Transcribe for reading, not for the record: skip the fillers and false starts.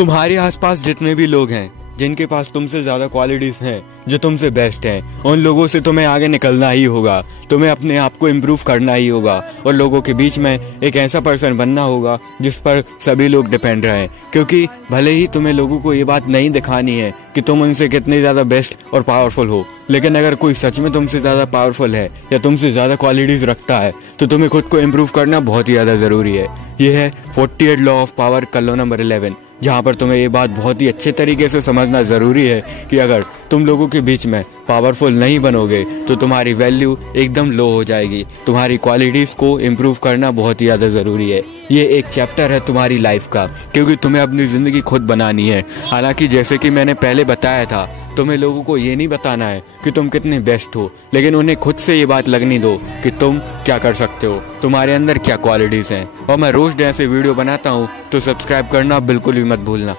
तुम्हारे आसपास जितने भी लोग हैं जिनके पास तुमसे ज़्यादा क्वालिटीज़ हैं, जो तुमसे बेस्ट हैं, उन लोगों से तुम्हें आगे निकलना ही होगा। तुम्हें अपने आप को इम्प्रूव करना ही होगा और लोगों के बीच में एक ऐसा पर्सन बनना होगा जिस पर सभी लोग डिपेंड रहें। क्योंकि भले ही तुम्हें लोगों को ये बात नहीं दिखानी है कि तुम उनसे कितने ज़्यादा बेस्ट और पावरफुल हो, लेकिन अगर कोई सच में तुमसे ज़्यादा पावरफुल है या तुमसे ज़्यादा क्वालिटीज़ रखता है तो तुम्हें खुद को इम्प्रूव करना बहुत ही ज़्यादा ज़रूरी है। ये है 48 लॉ ऑफ पावर का लॉ नंबर 11, जहाँ पर तुम्हें ये बात बहुत ही अच्छे तरीके से समझना ज़रूरी है कि अगर तुम लोगों के बीच में पावरफुल नहीं बनोगे तो तुम्हारी वैल्यू एकदम लो हो जाएगी। तुम्हारी क्वालिटीज़ को इम्प्रूव करना बहुत ही ज़्यादा ज़रूरी है। ये एक चैप्टर है तुम्हारी लाइफ का, क्योंकि तुम्हें अपनी ज़िंदगी खुद बनानी है। हालांकि जैसे कि मैंने पहले बताया था, तुम्हें लोगों को ये नहीं बताना है कि तुम कितने बेस्ट हो, लेकिन उन्हें खुद से ये बात लगनी दो कि तुम क्या कर सकते हो, तुम्हारे अंदर क्या क्वालिटीज़ हैं। और मैं रोज़ ऐसे वीडियो बनाता हूँ, तो सब्सक्राइब करना बिल्कुल भी मत भूलना।